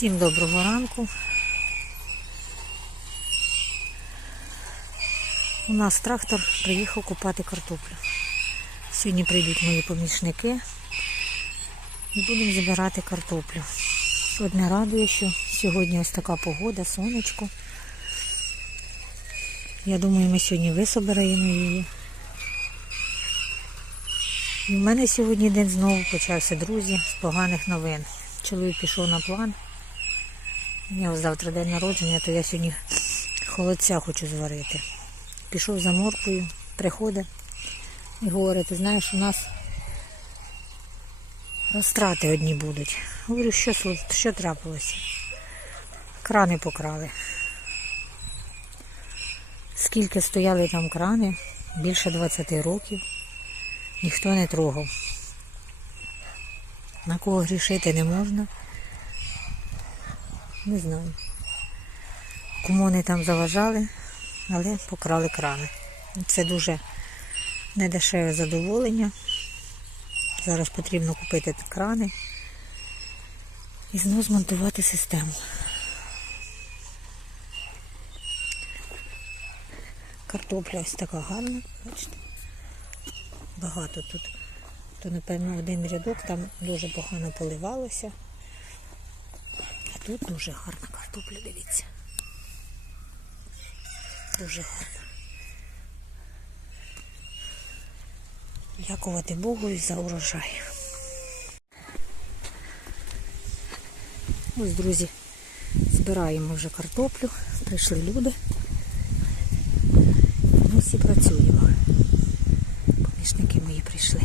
Всім доброго ранку. У нас трактор приїхав купати картоплю. Сьогодні прийдуть мої помічники і будемо забирати картоплю. Одне радує, що сьогодні ось така погода, сонечко. Я думаю, ми сьогодні висобираємо її. І в мене сьогодні день знову почався, друзі, з поганих новин. Чоловік пішов на план. У нього завтра день народження, то я сьогодні холодця хочу зварити. Пішов за моркою, приходить і говорить, ти знаєш, у нас розтрати одні будуть. Говорю, що, що трапилося? Крани покрали. Скільки стояли там крани, більше 20 років, ніхто не трогав. На кого грішити не можна. Не знаю. Кому вони там заважали, але покрали крани. Це дуже недешеве задоволення. Зараз потрібно купити крани і знову змонтувати систему. Картопля ось така гарна, бачите? Багато тут. То, напевно, один рядок там дуже погано поливалося. Тут дуже гарна картопля, дивіться. Дуже гарна. Дякувати Богу і за урожай. Ось, друзі, збираємо вже картоплю. Прийшли люди. Ми всі працюємо. Помічники мої прийшли.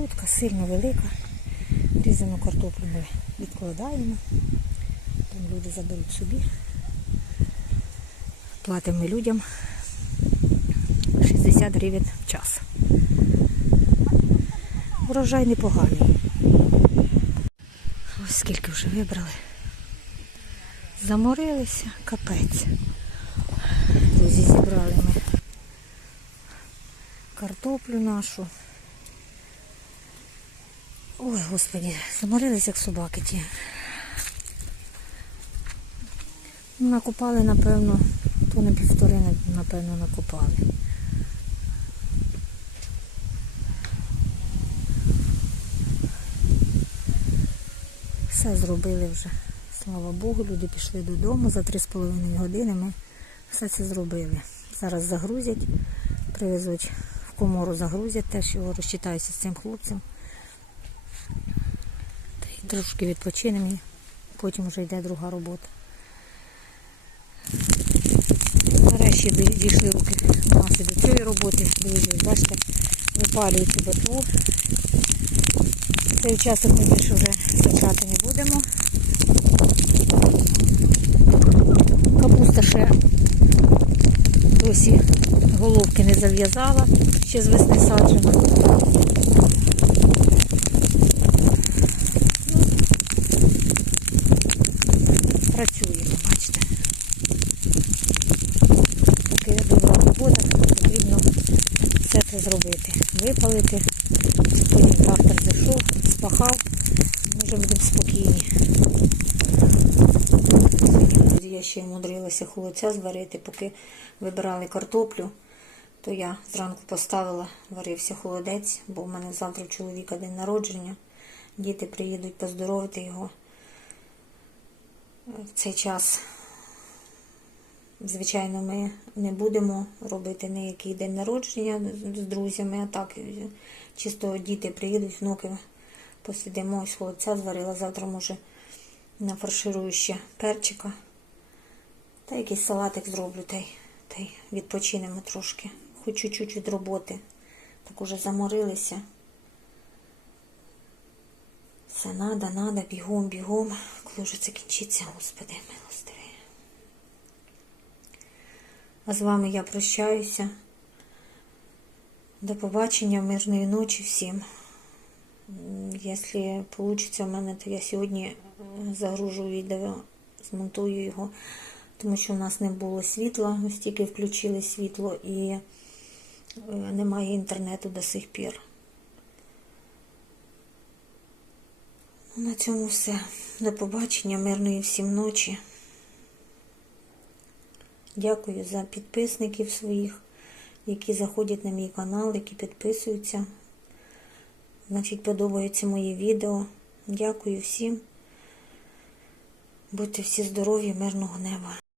Грудка сильно велика. Різану картоплю ми відкладаємо. Там люди заберуть собі. Платимо людям 60 гривень в час. Урожай непоганий. Ось скільки вже вибрали. Заморилися, капець. Друзі, зібрали ми картоплю нашу. Ой, господи, заморилися як собаки ті. Накопали, напевно, то не півтори, напевно, накопали. Все зробили вже. Слава Богу, люди пішли додому. За 3,5 години ми все це зробили. Зараз загрузять, привезуть в комору, загрузять теж його розчитаюся з цим хлопцем. Трошки відпочинемо і потім вже йде друга робота. Нарешті дійшли руки у нас до цієї роботи. Друзі, бачите, випалюють цю ботву. Цей участок ми більше вже саджати не будемо. Капуста ще досі головки не зав'язала, ще з весни саджена. Ну, Працюємо, бачите. Поки добра робота, потрібно все це зробити. Випалити, потім трактор зайшов, спахав, ми вже будемо спокійні. Я ще умудрилася холодця зварити, поки вибирали картоплю, то я зранку поставила, варився холодець, бо в мене завтра чоловіка день народження. Діти приїдуть поздоровити його. В цей час, звичайно, ми не будемо робити ніякий день народження з друзями, а так чисто діти приїдуть, внуки посидимо, ось холодця зварила. Завтра, може, нафарширую ще перчика. Та якийсь салатик зроблю, та й, та й відпочинемо трошки. Хоч чуть-чуть від роботи. Так уже заморилися. Все надо, надо, бігом, бігом. Коли вже це кінчиться, Господи, милостивий. А з вами я прощаюся. До побачення, мирної ночі всім. Якщо вийде в мене, то я сьогодні загружу відео, змонтую його, тому що у нас не було світла, ось тільки включили світло і Е, Немає інтернету до сих пір. На цьому все. До побачення, мирної всім ночі. Дякую за підписників своїх, які заходять на мій канал, які підписуються. Значить, подобаються мої відео. Дякую всім. Будьте всі здорові, мирного неба.